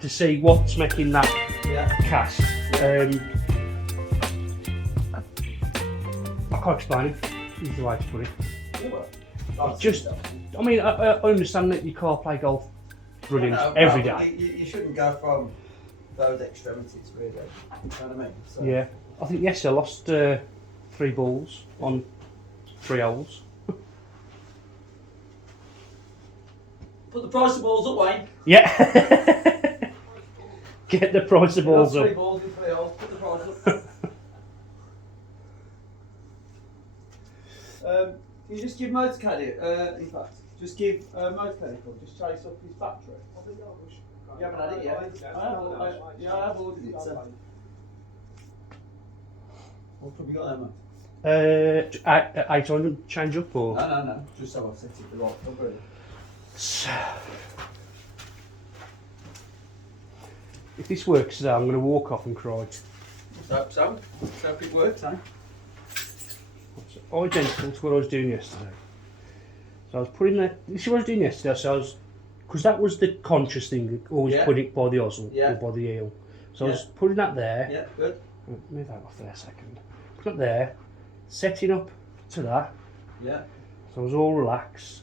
to see what's making that cast. I can't explain it. Is the way to put it. I mean, I understand that you can't play golf running every day. You shouldn't go from those extremities, really. You know what I mean? So. Yeah, I think yesterday I lost 3 balls on 3 holes. Put the price of balls up, Wayne. Yeah. Get the price of balls up. 3 balls in 3 holes. Put the price up. Can you just give Motorcaddy, in fact, just give Motorcaddy a call, just chase up his battery. You haven't had it yet? I have ordered it, so. What have you got there, mate? 800 change up or? No, just so I've set it the right up, really. So, if this works today, I'm going to walk off and cry. So it works, eh? Identical to what I was doing yesterday. So I was putting that. This is what I was doing yesterday. So I was, because that was the conscious thing, always putting it by the ozzle or by the heel. So I was putting that there. Yeah, good. Move that off there a second. Put it there, setting up to that. Yeah. So I was all relaxed.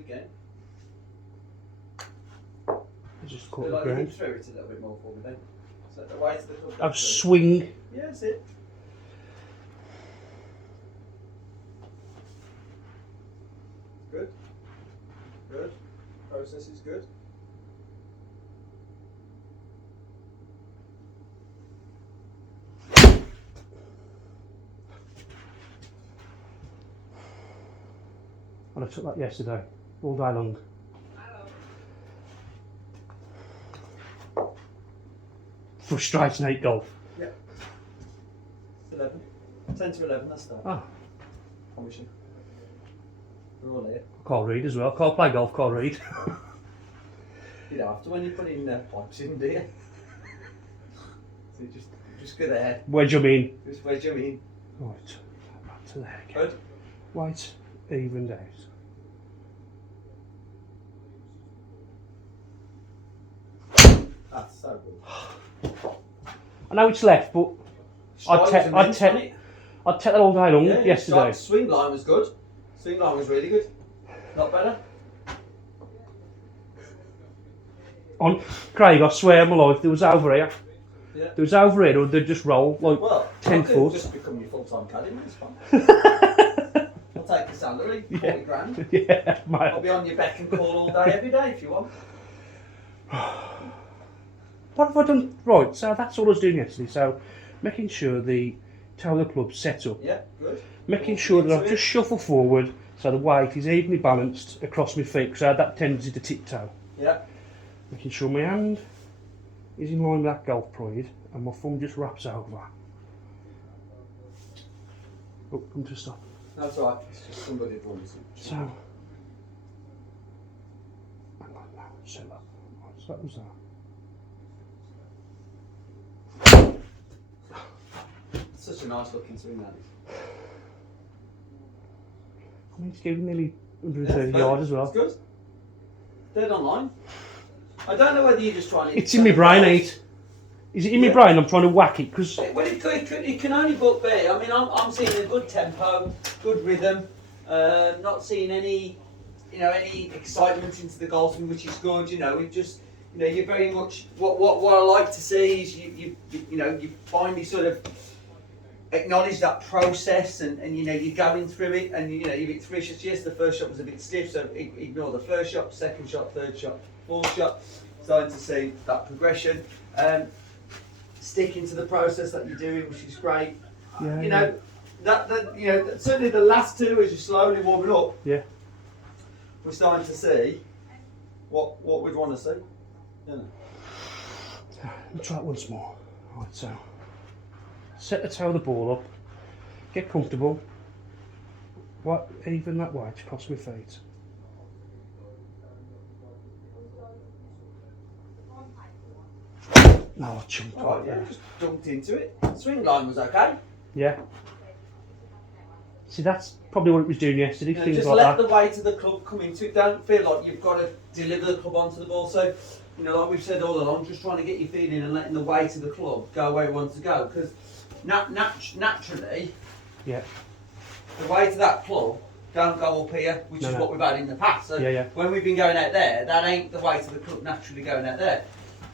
Again. Just caught the ground. Through it a little bit more for me then. So the way to the club. I've swing. Yeah, that's it. Good. Good. Process is good. And I took that yesterday, all day long. Frustrating 8 golf. Yeah. It's 11. 10 to 11, that's that. Ah. Promise you. We're all here. I can't read as well. Can't play golf, can't read. You don't have to when you put in pipes in, do you? So you just go there. Wedge them in. Just wedge them in. Right, back to there again. Good. White, evened out. That's so good. I know it's left, but I'd take that all day long yesterday. Swing line was good. Swing line was really good. Not better. On Craig, I swear on my life, there was over here. Yeah. There was over here, or they'd just roll like 10 foot. Just become your full-time caddy, it's fine. I'll take the salary, 40 grand. Yeah, mate. I'll be on your beck and call all day, every day if you want. What have I done? Right, so that's all I was doing yesterday. So, making sure the toe of the club's set up. Yeah, good. Making sure that I just shuffle forward so the weight is evenly balanced across my feet, because I had that tendency to tiptoe. Yeah. Making sure my hand is in line with that golf pride and my thumb just wraps over. Oh, come to a stop. That's all right, it's just somebody wants it. So, hang on now, so that was that. Such a nice looking swing, that is. I mean, it's going nearly 130 yards as well. It's good. Dead online. I don't know whether you're just trying to... It's in my brain, Is it in my brain? I'm trying to whack it, because... Well, it can only but be. I mean, I'm seeing a good tempo, good rhythm, not seeing any excitement into the golfing, which is good. You're very much... What I like to see is you finally sort of acknowledge that process, and you're going through it, and you hit 3 shots. Yes, the first shot was a bit stiff, so ignore the first shot, second shot, third shot, fourth shot. Starting to see that progression, sticking to the process that you're doing, which is great. Yeah, That certainly the last 2 as you're slowly warming up. Yeah. We're starting to see what we'd want to see. We'll try it once more. Right, so set the toe of the ball up, get comfortable, even that way across my feet. No, I jumped just jumped into it. Swing line was okay. Yeah. See, that's probably what it was doing yesterday. You know, things just like let that. the weight of the club come into it. Don't feel like you've got to deliver the club onto the ball. So, you know, like we've said all along, just trying to get your feeling and letting the weight of the club go where it wants to go. Because naturally, yeah, the weight of that club don't go up here, which is what we've had in the past. So when we've been going out there, that ain't the weight of the club naturally going out there.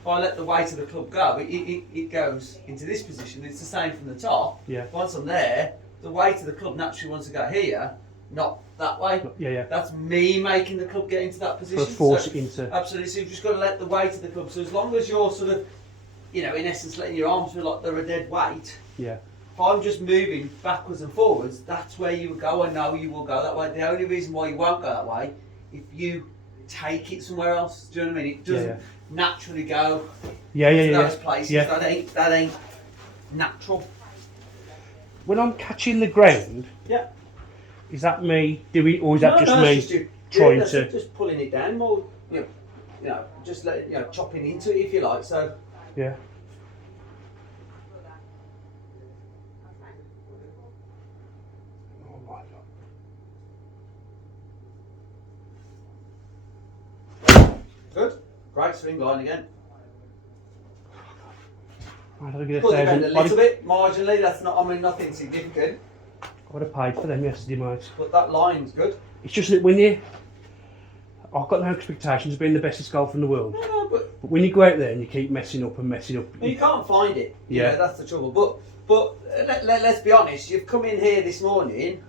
If I let the weight of the club go, it goes into this position. It's the same from the top. Yeah. Once I'm there, the weight of the club naturally wants to go here, not that way. Yeah. That's me making the club get into that position. Force it into. Absolutely. So you've just got to let the weight of the club. So as long as you're sort of, you know, in essence, letting your arms feel like they're a dead weight. Yeah. If I'm just moving backwards and forwards, that's where you will go. I know you will go that way. The only reason why you won't go that way, if you take it somewhere else. Do you know what I mean? It doesn't naturally go to those places. Yeah. That ain't natural. When I'm catching the ground, is that me doing, or is that just me trying to? Just pulling it down more. You know, just let it, chopping into it if you like. So yeah. Good. Great swing line again. I don't get Pull the bend a little bit, marginally. That's not, I mean, nothing significant. I would have paid for them yesterday, mate. But that line's good. It's just that when you, I've got no expectations of being the bestest golfer in the world. No, but when you go out there and you keep messing up, you can't find it. Yeah, that's the trouble. But let's be honest. You've come in here this morning.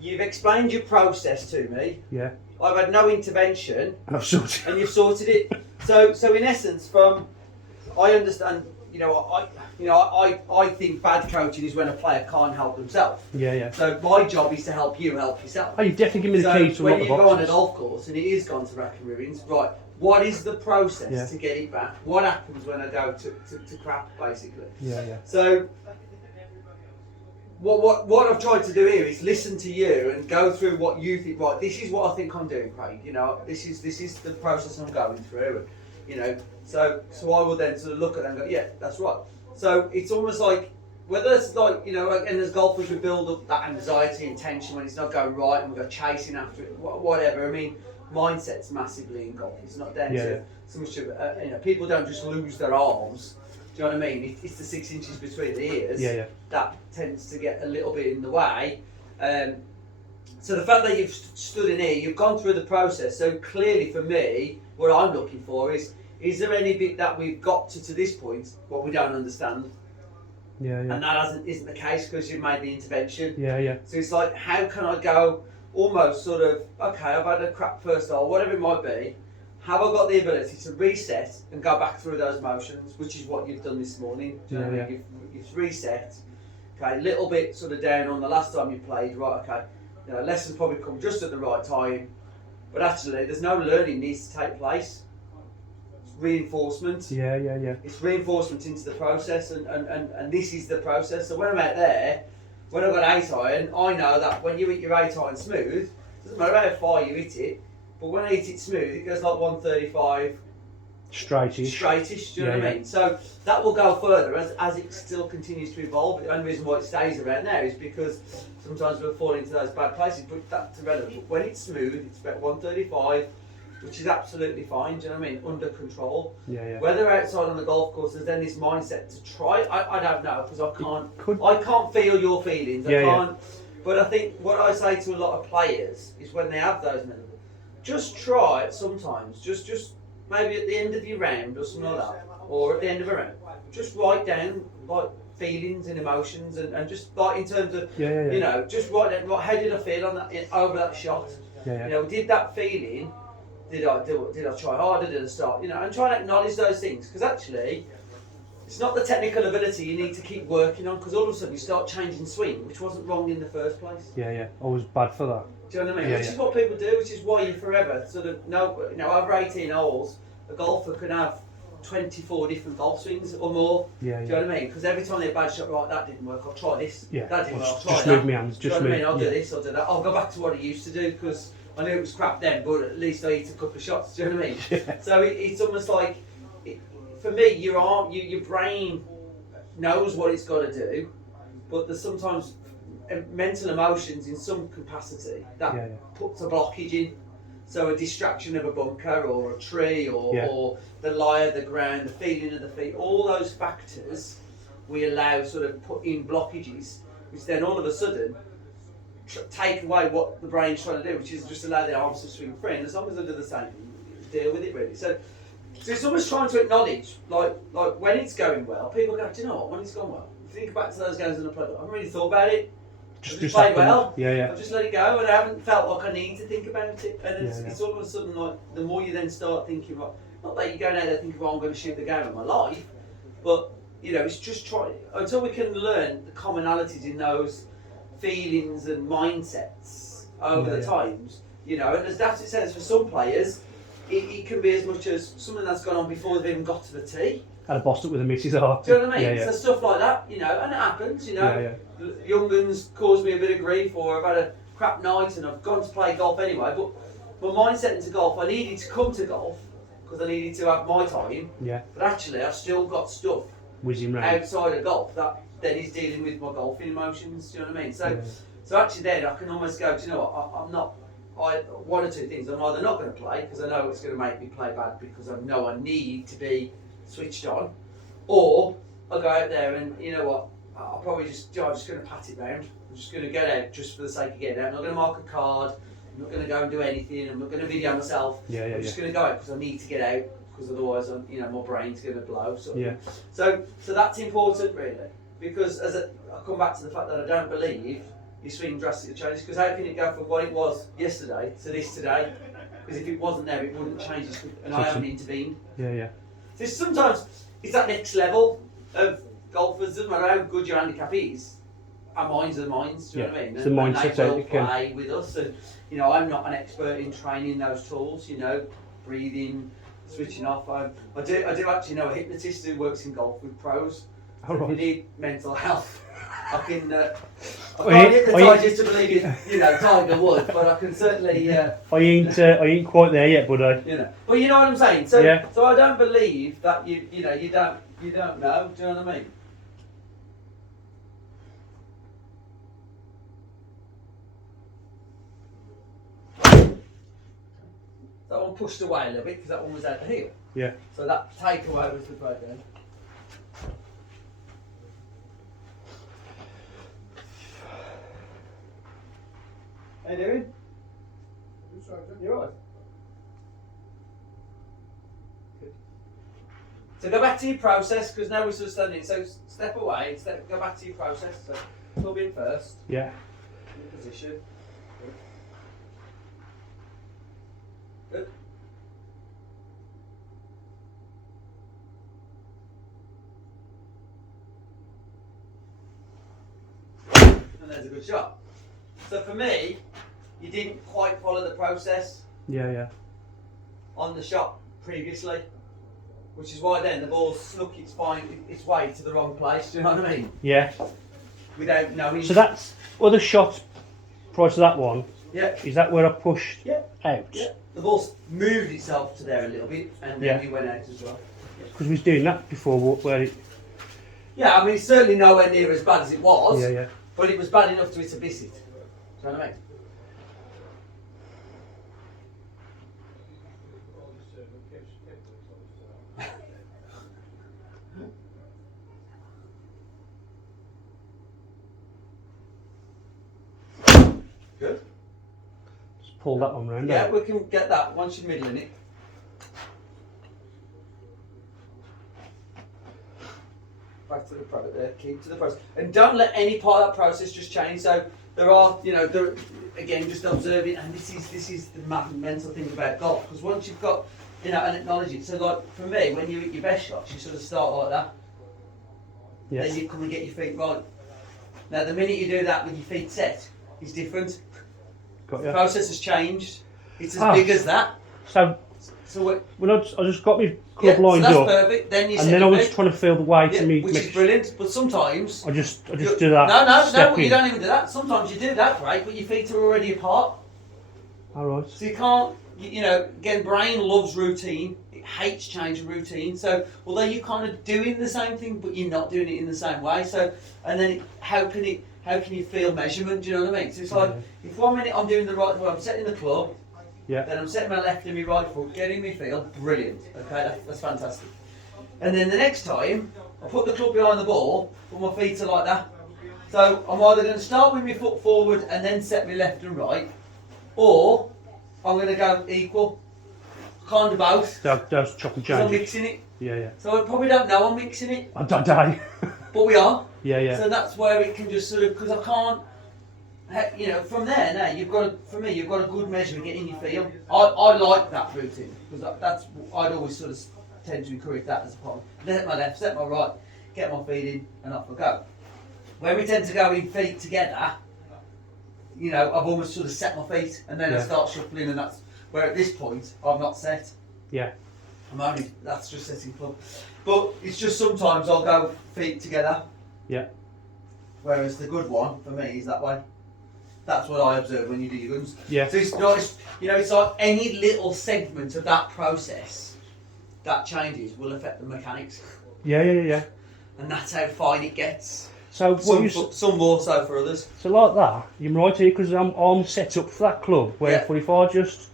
You've explained your process to me. Yeah. I've had no intervention. And I've sorted it. And you've sorted it. So in essence, I understand. I think bad coaching is when a player can't help himself. Yeah. So my job is to help you help yourself. Oh, you definitely give me the key to a lot of boxes. When you go on a golf course and it is gone to rack and ruins, right? What is the process to get it back? What happens when I go to crap, basically? Yeah. So what I've tried to do here is listen to you and go through what you think. Right, this is what I think I'm doing, Craig. You know, this is the process I'm going through. And, you know, so I will then sort of look at it and go, yeah, that's right. So it's almost like, whether it's like, you know, and as golfers we build up that anxiety and tension when it's not going right and we go chasing after it, whatever. I mean, mindset's massively in golf. It's not down to so much of, people don't just lose their arms. Do you know what I mean? It's the 6 inches between the ears that tends to get a little bit in the way. So the fact that you've stood in here, you've gone through the process. So clearly for me, what I'm looking for is there any bit that we've got to this point what we don't understand? Yeah. And that isn't the case because you've made the intervention. Yeah. So it's like, how can I go almost sort of, okay, I've had a crap first hole, whatever it might be. Have I got the ability to reset and go back through those motions, which is what you've done this morning? Do you know what I mean? You've reset. Okay, a little bit sort of down on the last time you played. Right, okay. You know, lessons probably come just at the right time, but actually, there's no learning needs to take place. It's reinforcement. Yeah. It's reinforcement into the process, and this is the process. So when I'm out there, when I've got 8 iron, I know that when you hit your 8 iron smooth, it doesn't matter how far you hit it, but when I hit it smooth, it goes like 135. Straightish, do you know what I mean? So that will go further as it still continues to evolve. The only reason why it stays around there is because sometimes we'll fall into those bad places, but that's irrelevant. But when it's smooth, it's about 135, which is absolutely fine, do you know what I mean? Under control. Yeah. Whether outside on the golf course there's then this mindset to try, I don't know, because I can't feel your feelings. I can't. But I think what I say to a lot of players is when they have those moments, just try it sometimes. Just maybe at the end of your round or something like that, or at the end of a round, just write down like feelings and emotions, and just like in terms of you know, just write down how did I feel on that over that shot. You know, did that feeling? Did I try harder? Did I start? You know, and try and acknowledge those things, because actually, it's not the technical ability you need to keep working on, because all of a sudden you start changing swing, which wasn't wrong in the first place. Yeah. I was bad for that. Do you know what I mean? Which is what people do, which is why you forever sort of over 18 holes, a golfer can have 24 different golf swings or more. Do you know what I mean? Because every time they have a bad shot, right, that didn't work, I'll try this. That didn't work, I'll try that. Just move my hands, do you know what I mean? I'll do this, I'll do that. I'll go back to what I used to do, because I knew it was crap then, but at least I hit a couple of shots. Do you know what I mean? So it's almost like, for me, your brain knows what it's got to do, but there's sometimes mental emotions in some capacity that puts a blockage in. So a distraction of a bunker or a tree or the lie of the ground, the feeling of the feet, all those factors we allow sort of put in blockages, which then all of a sudden take away what the brain's trying to do, which is just allow the arms to swing free. And as long as they do the same, deal with it really. So it's almost trying to acknowledge, like when it's going well, people go, do you know what, when it's gone well, think back to those games in the play, I haven't really thought about it. Just played well. I've just let it go, and I haven't felt like I need to think about it. And it's all of a sudden like the more you then start thinking, not that you're going out there thinking, I'm going to shoot the game of my life, but it's just trying until we can learn the commonalities in those feelings and mindsets over the times. And as Daft says, for some players, it can be as much as something that's gone on before they've even got to the tee. Had a bossed up with a missus heart. Do you know what I mean? So stuff like that, and it happens, Young guns caused me a bit of grief, or I've had a crap night and I've gone to play golf anyway, but my mindset into golf, I needed to come to golf because I needed to have my time. Yeah. But actually, I've still got stuff outside of golf that then is dealing with my golfing emotions, do you know what I mean? So actually then I can almost go, do you know what, I'm not, one or two things, I'm either not going to play because I know it's going to make me play bad because I know I need to be switched on, or I'll go out there and you know what, I'll probably I'm just going to pat it round. I'm just going to get out just for the sake of getting out. I'm not going to mark a card. I'm not going to go and do anything. I'm not going to video myself. I'm just going to go out because I need to get out because otherwise, my brain's going to blow. So that's important really, because I come back to the fact that I don't believe your swing drastically changes. Because how can it go from what it was yesterday to this today? Because if it wasn't there, it wouldn't change, and I haven't intervened. So sometimes it's that next level of golfers. Doesn't matter how good your handicap is, our minds are the minds. Do you know what I mean? It's the mindset they will play with us, and I'm not an expert in training those tools. Breathing, switching off. I do actually know a hypnotist who works in golf with pros. So if you need mental health, I can't hypnotise you to believe Tiger would, but I can certainly. I ain't quite there yet, but But you know what I'm saying. So I don't believe that you don't know. Do you know what I mean? That one pushed away a little bit because that one was out the heel. Yeah. So that takeaway was the breakdown. How you doing? You're right. Good. So go back to your process, because now we're sort of standing. So step away, go back to your process. So club in first. Yeah. In position. Good. And there's a good shot. So for me, you didn't quite follow the process. On the shot previously, which is why then the ball snuck its way to the wrong place. Do you know what I mean? Yeah. Without knowing. So that's other shots prior to that one. Yeah. Is that where I pushed out? Yeah. The ball moved itself to there a little bit, and then you went out as well. Because we was doing that before, where it. Yeah, I mean it's certainly nowhere near as bad as it was. Yeah. But it was bad enough to miss it. Do you know what I mean? Good. Just pull that one round. Yeah, we can get that once you're middling it. Back to the keep to the process, and don't let any part of that process just change. So there are, again, just observing, and this is the mental thing about golf, because once you've got, and acknowledge it. So like for me, when you hit your best shots, you sort of start like that. Yes. Then you come and get your feet right. Now the minute you do that with your feet set, it's different. The process has changed. It's as big as that. So when I just got my club lined so up, perfect. Then I was trying to feel the way to me, which is brilliant. But sometimes I just do that. No, you don't even do that. Sometimes you do that, right? But your feet are already apart. All right. So you can't, again, brain loves routine. It hates changing routine. So although you're kind of doing the same thing, but you're not doing it in the same way. So and then how can it how can you feel measurement? Do you know what I mean? So it's like, if 1 minute I'm doing the right foot, I'm setting the club, then I'm setting my left and my right foot, getting me feel, brilliant. Okay, that's fantastic. And then the next time, I put the club behind the ball, but my feet are like that. So I'm either going to start with my foot forward and then set my left and right, or I'm going to go equal. Kind of both. That's chop and change. So I'm mixing it. Yeah. So I probably don't know I'm mixing it. I don't know. But we are. Yeah. So that's where it can just sort of, because I can't, you know, from there now, you've got a good measure of getting your feel. I like that routine, because that's, I'd always sort of tend to encourage that as a part. Set my left, set my right, get my feet in, and off I go. Where we tend to go in feet together, you know, I've almost sort of set my feet, and then I start shuffling, and that's where at this point, I've not set. Yeah. That's just setting club. But it's just sometimes I'll go feet together. Yeah. Whereas the good one for me is that way. That's what I observe when you do your guns. Yeah. So it's not, you know, it's like any little segment of that process that changes will affect the mechanics. Yeah. And that's how fine it gets. So some more so for others. So like that, you're right here, because I'm set up for that club. Where if I just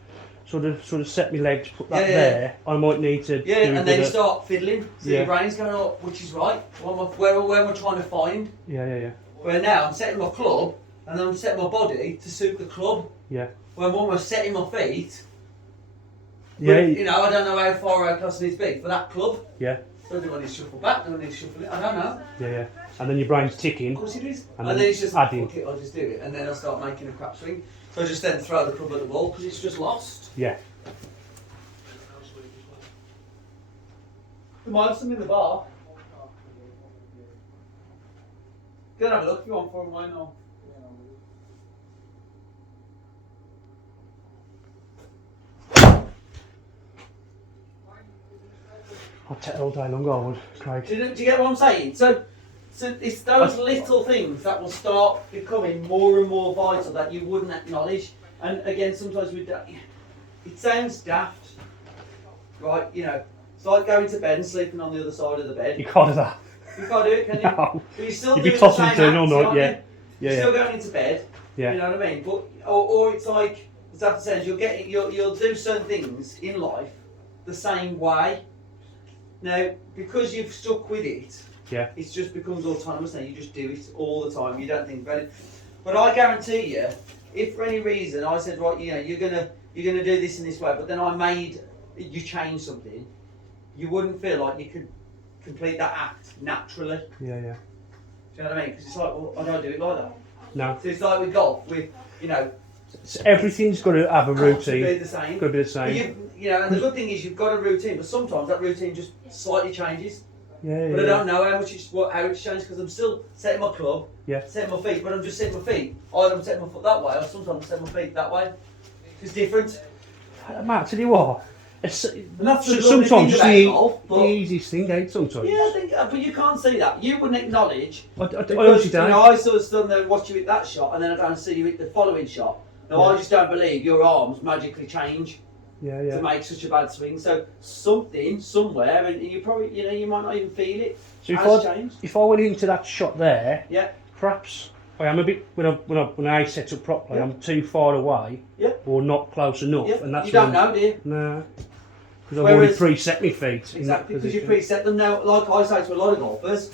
sort of set my legs, put that there, I might need to. Yeah, and then you start fiddling. So your brain's going, oh, which is right. Where am I trying to find? Yeah. Where now I'm setting my club, and then I'm setting my body to suit the club. Yeah. When I'm almost setting my feet. Yeah. You know, I don't know how far out close I need to be for that club. Yeah. So do I need to shuffle back? Do I need to shuffle it? I don't know. Yeah. And then your brain's ticking. Of course it is. And then it's just adding. Okay, I'll just do it, and then I'll start making a crap swing. So I just then throw the club at the ball because it's just lost. Yeah. You might have some in the bar. Go and have a look if you want for a wine or. I'll take it all day long, I would, Craig. Do you get what I'm saying? So it's those little things that will start becoming more and more vital that you wouldn't acknowledge. And again, sometimes it sounds daft, right? You know, it's like going to bed and sleeping on the other side of the bed. You can't do that. You can't do it, can you? No. But you still You'd do be it the tossing same doing all act, night, aren't yeah. you? Yeah. You're still going into bed. Yeah. You know what I mean? But or it's like as Dad says, you'll do certain things in life the same way. Now, because you've stuck with it, it just becomes autonomous. Now you just do it all the time. You don't think about it. But I guarantee you, if for any reason I said, right, you know, you're gonna do this in this way, but then I made you change something, you wouldn't feel like you could complete that act naturally. Yeah. Do you know what I mean? Because it's like, well, I don't do it like that. No. So it's like with golf, with you know. So everything's got to have a routine. Be the same. Got to be the same. You know, and the good thing is you've got a routine, but sometimes that routine just slightly changes. Yeah. But I don't know how it's changed because I'm still setting my club, setting my feet, but I'm just setting my feet. Either I'm setting my foot that way, or sometimes I'm setting my feet that way. It's different. Matt, tell you what. Sometimes the easiest thing, ain't sometimes. Yeah, I think, but you can't see that. You wouldn't acknowledge. I honestly don't. You know, I sort of stand there and watch you hit that shot, and then I go and see you hit the following shot. Now I just don't believe your arms magically change to make such a bad swing. So something somewhere, and you probably, you know, you might not even feel it. So if I went into that shot there, perhaps I am a bit when I set up properly. I'm too far away, or not close enough, and that's you don't know, do you? No, because I've already preset my feet. Exactly, because you preset them now. Like I say to a lot of golfers,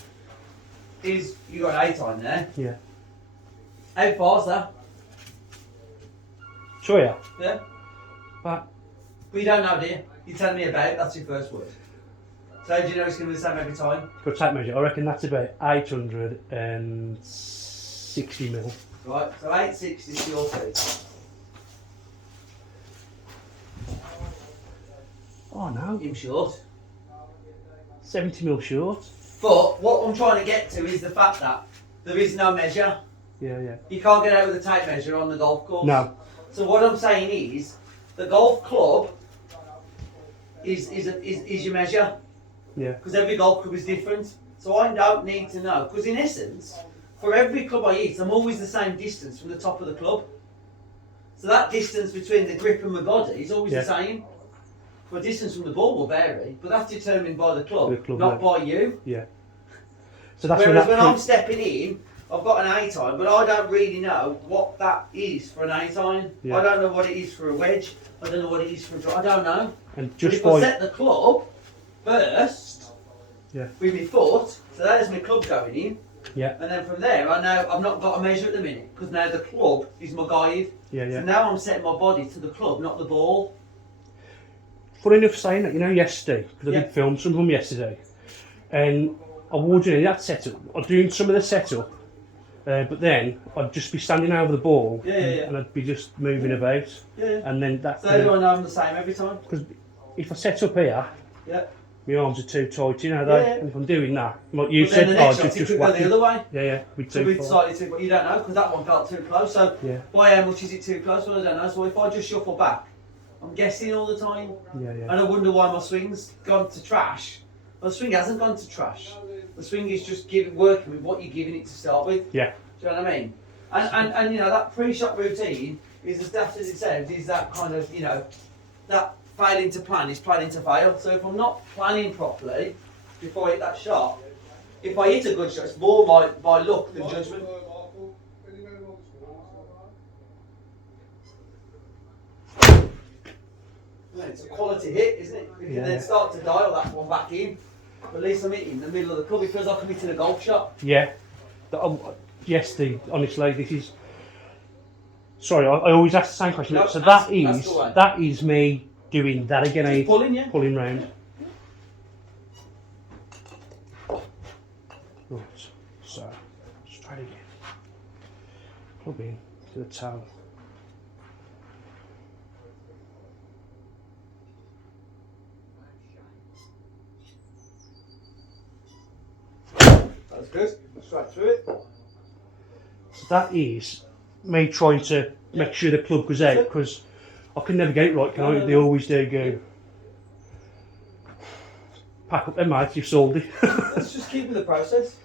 is you got an 8 on there. Yeah. How far's that? Sure, yeah. Yeah. But you don't know, do you? You're telling me about it, that's your first word. So do you know it's going to be the same every time? Good tape measure. I reckon that's about 860 mil. Right, so 860 is your feet. Oh no. Him short. 70 mil short. But what I'm trying to get to is the fact that there is no measure. Yeah. You can't get out with a tape measure on the golf course. No. So what I'm saying is, the golf club is your measure. Yeah. Because every golf club is different. So I don't need to know. Because in essence, for every club I hit, I'm always the same distance from the top of the club. So that distance between the grip and my body is always the same. The distance from the ball will vary, but that's determined by the club not by you. Yeah. So that's Whereas when I'm stepping in, I've got an 8 iron, but I don't really know what that is for an 8 iron. Yeah. I don't know what it is for a wedge. I don't know what it is for a drive. I don't know. And just but if I set the club first with my foot, so there's my club going in. Yeah. And then from there, I know I've not got a measure at the minute because now the club is my guide. Yeah, yeah. So now I'm setting my body to the club, not the ball. Funny enough saying that, you know, yesterday, because I did film some of them yesterday, and I was doing that setup. I'm doing some of the setup, but then I'd just be standing over the ball, and I'd be just moving about, and then that. So I know I'm the same every time. Because if I set up here, my arms are too tight, you know. And if I'm doing that, like you said, just go the other way. Yeah, with so we decided to, but you don't know because that one felt too close. So by how much is it too close? Well, I don't know. So if I just shuffle back, I'm guessing all the time. And I wonder why my swing's gone to trash. Well, the swing hasn't gone to trash. The swing is just working with what you're giving it to start with. Yeah. Do you know what I mean? And you know, that pre-shot routine is as daft as it sounds, is that kind of, you know, that failing to plan is planning to fail. So if I'm not planning properly before I hit that shot, if I hit a good shot, it's more by luck than judgment. It's a quality hit, isn't it? You can then start to dial that one back in. But at least I'm hitting the middle of the club. It feels like I'm hitting a golf shot. Yeah. Yesterday, honestly, this is. Sorry, I always ask the same question. No, so that is me doing that again. Just pulling, pulling round. Right. So let's try it again. Plug in to the toe. That's good. Straight through it. So that is me trying to make sure the club goes out, because I can never get it right, can I? They always do go. Pack up them, mate, you've sold it. Let's just keep with the process.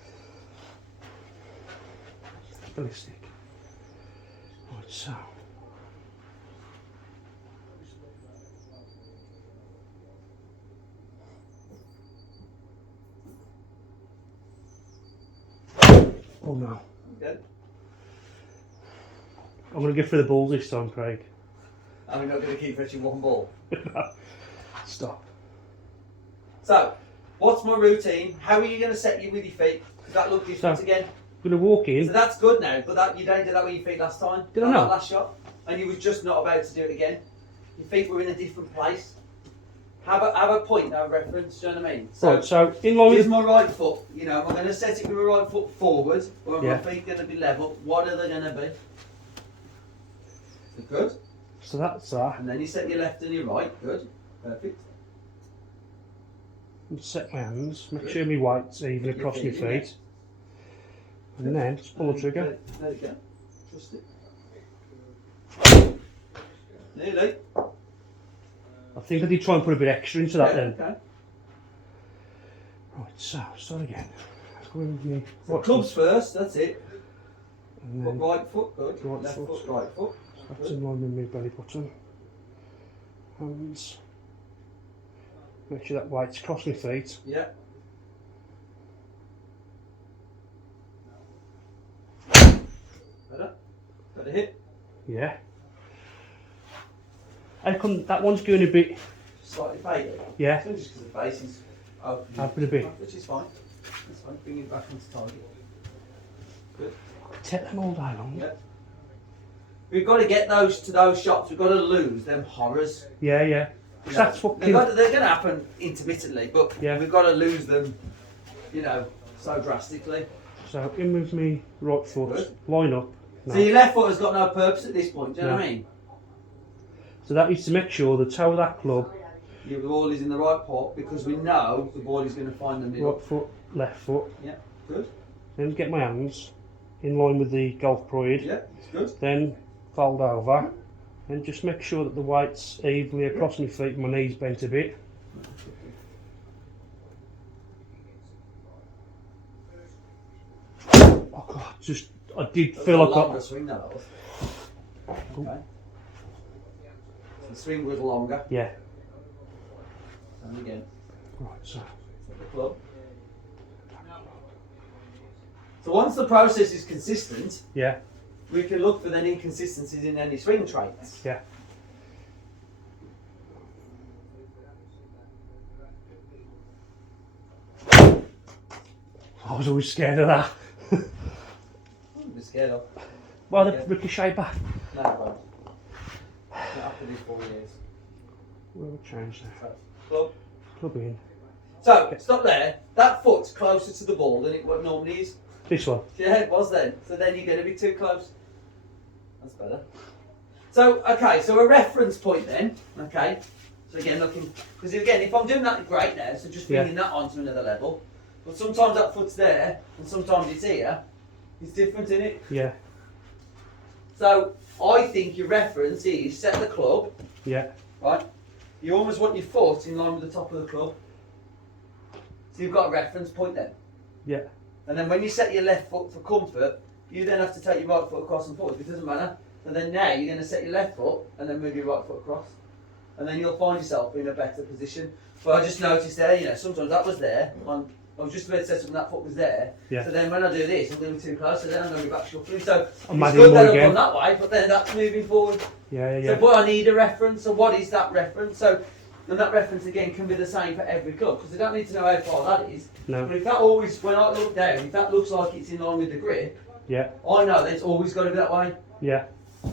Ballistic. Right, so. Oh no. Okay. I'm going to go for the ball this time, Craig. Are we not going to keep fetching one ball? No. Stop. So, what's my routine? How are you going to set you with your feet? Because that looked different again. I'm going to walk in. So that's good now, but you don't do that with your feet last time. Did I not? Last shot. And you was just not about to do it again. Your feet were in a different place. Have a point of reference, do you know what I mean? So, right, so in line with my right foot, you know, am I going to set it with my right foot forward, or are my feet going to be level? What are they going to be? Good. So that's that. And then you set your left and your right. Good. Perfect. And set my hands, make sure my weight's even across my feet. And then just pull the trigger. There you go. Trust it. Nearly. I think I did try and put a bit extra into that then. Okay. Right, so start again. Let's go in with me. So clubs first, that's it. And then right foot, good. Right Left foot. foot, right foot. That's in line with my belly button. Hands. Make sure that weight's across my feet. Yeah. Better? Better hit? Yeah. How come that one's going a bit? Slightly faded? Yeah. So just because the base is open. Open a bit. Which is fine. That's fine. Bring it back into target. Good. Take them all day long. Yeah. We've got to get those to those shots. We've got to lose them horrors. Yeah, yeah. You know, That's fucking. they're going to happen intermittently, but we've got to lose them, you know, so drastically. So in with me right foot, Good. line up. No. So your left foot has got no purpose at this point, do you know what I mean? So that is to make sure the toe of that club. Your ball is in the right pot because we know the ball is going to find the middle. Right foot, left foot. Yeah, good. Then get my hands in line with the golf pride. Yeah, it's good. Then fold over and just make sure that the weight's evenly across my feet, my knees bent a bit. Oh God, I did feel like longer swing that was. Okay. So the swing was longer. Yeah. And again. Right, so. Set the club. So once the process is consistent, Yeah. we can look for then inconsistencies in any swing traits. Yeah. I was always scared of that. I'm a bit scared of. Well, the Yeah. ricochet back. No, it won't. Not after these 4 years. We'll change that. So, club. Club in. So, stop there. That foot's closer to the ball than it what normally is. This one. Yeah, it was then. So then you're going to be too close. That's better. So, okay, so a reference point then. Okay. So again, looking, because again, if I'm doing that great now, so just bringing that onto another level. But sometimes that foot's there, and sometimes it's here. It's different, isn't it? Yeah. So I think your reference is set the club, Yeah. right? You almost want your foot in line with the top of the club. So you've got a reference point then. Yeah. And then when you set your left foot for comfort, you then have to take your right foot across and forward. It doesn't matter. And then now you're going to set your left foot and then move your right foot across. And then you'll find yourself in a better position. But I just noticed there, you know, sometimes that was there. I was just about to say something, that foot was there. Yeah. So then when I do this, I'm going to be too close, so then I'm going to be back shuffling. So I'm it's adding good more that I've again. gone that way, but then that's moving forward. Yeah, yeah, So yeah. but I need a reference, so what is that reference? So, and that reference again can be the same for every club, because I don't need to know how far that is. No. But if that always, when I look down, if that looks like it's in line with the grip, Yeah. I know that it's always got to be that way. Yeah. Do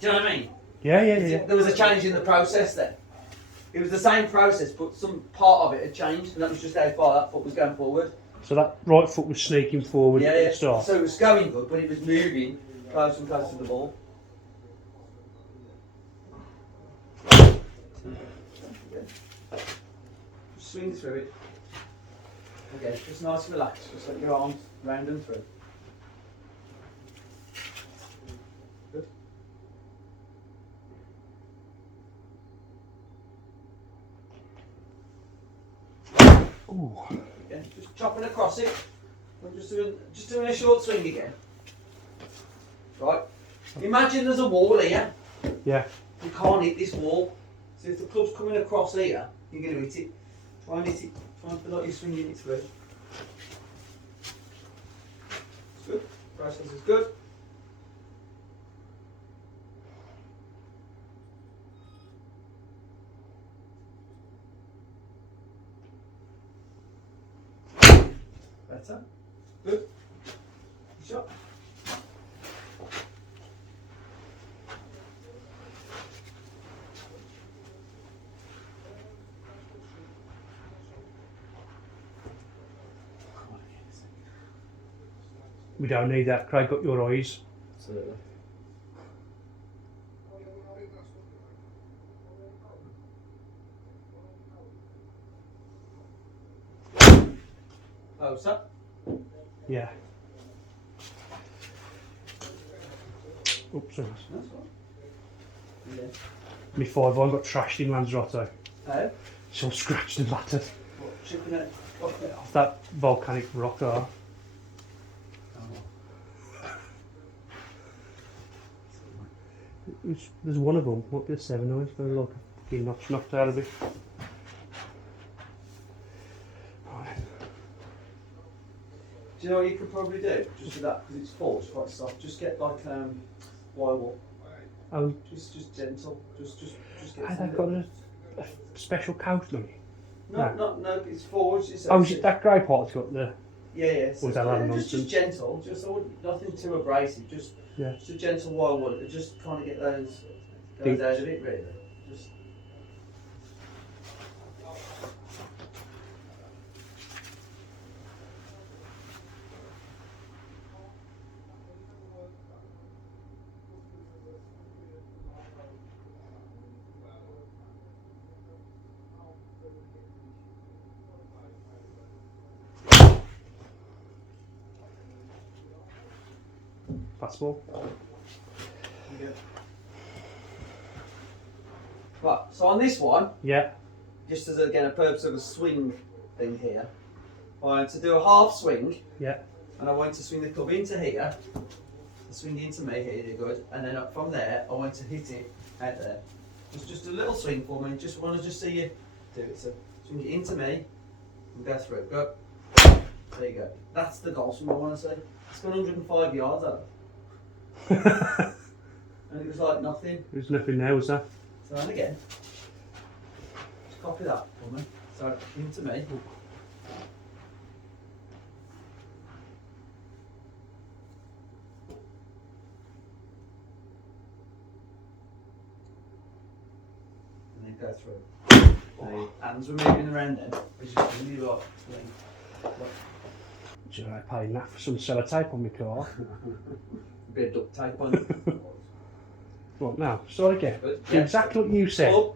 you know what I mean? Yeah, yeah, yeah. There was a change in the process then. It was the same process, but some part of it had changed, and that was just how far that foot was going forward. So that right foot was sneaking forward Yeah, at yeah. the start. So it was going good, but it was moving closer and closer to the ball. Just swing through it. Okay, just nice and relaxed. Just let your arms round and through. Good. Ooh. Yeah, just chopping across it. I'm just doing a short swing again. Right. Imagine there's a wall here. Yeah. You can't hit this wall. So if the club's coming across here, you're going to hit it. Try and hit it. Try and feel like you're swinging it through. It's good. Process is good. Better. Good. Good shot. We don't need that. Craig, got your eyes. Absolutely. Closer. Yeah. Oops, sorry. That's fine. Yeah. My 5-iron got trashed in Lanzarote. Oh, So scratched and battered what, chipping it off it? off that volcanic rock there. There's one of them, might be a 7-iron, for like a fucking notch knocked out of it. Right. Do you know what you could probably do? Just with that, because it's full, it's quite soft. Just get like wire wool. Oh, Just gentle. Just get. have they got a special coat on it? No, it's forward. It's Oh, is it that grey part's got the... Yeah. Or is that a lot of just nonsense? gentle. I wouldn't, nothing too abrasive. Just a gentle wire wool. Just kind of get those Deep. out of it, really. Just. Fastball? Yeah. Right. So on this one, Yeah. just as again a purpose of a swing thing here, I want to do a half swing. Yeah. And I want to swing the club into here, swing into me here, good, and then up from there I want to hit it out there. Just a little swing for me, just want to see you do it. So swing it into me and go through. Go. There you go. That's the golf swing I want to see. It's got 105 yards out. And it was like nothing. There's nothing there, was there? So, and again. Just copy that for me. So, into me. And then go through. The hands were moving around then. Which is really like. Do you know, I paid that for some sellotape on my car. A bit of duct tape on it. Right, now, start again. Good, Do yeah. exactly what you said. Club.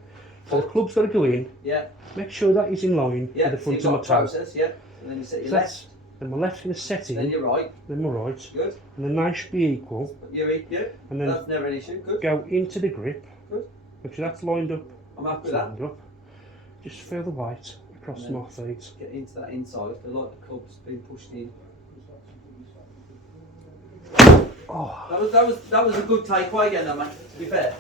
So the club's got to go in, Yeah. make sure that is in line Yeah. with the front so of you've my got toe. process, yeah. And then you set your So left. that's, then my left's going to set Then in, your right. then my right, Good. and then they should be equal. Yeah. And then That's never an issue. Good. go into the grip. Good. Make sure that's lined up. I'm happy with It's that. lined up. Just feel the weight across And then- my feet. Get into that inside. I like the clubs being pushed in. Oh, That was a good takeaway again, though, mate. To be fair.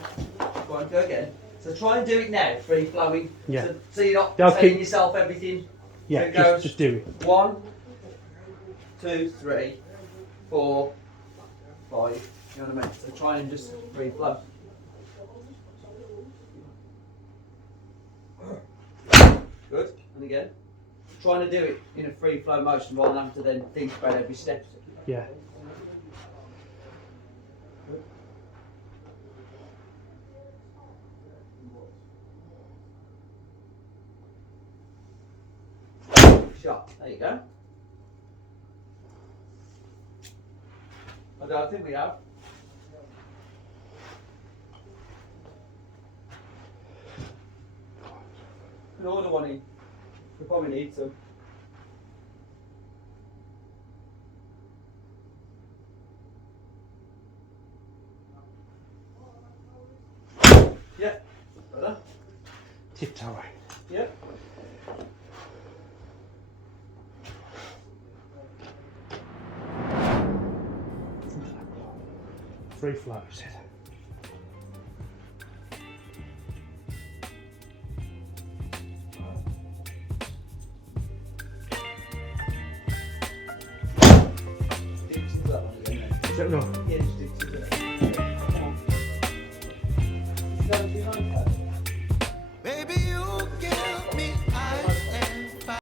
Go on, go again. So try and do it now, free flowing. Yeah. So you're not Yeah, I'll telling keep- yourself everything. yeah, So it goes just do it. 1, 2, 3, 4, 5. You know what I mean? So try and just free flow. Good. And again. Trying to do it in a free flow motion rather than having to then think about every step. Yeah. Shot. There you go. I don't think we have. Can order one in. We probably need some. Yeah. Better. Tiptoe. Yeah. Free flow, is it? Dips into that one again then. Is that no? Yeah, just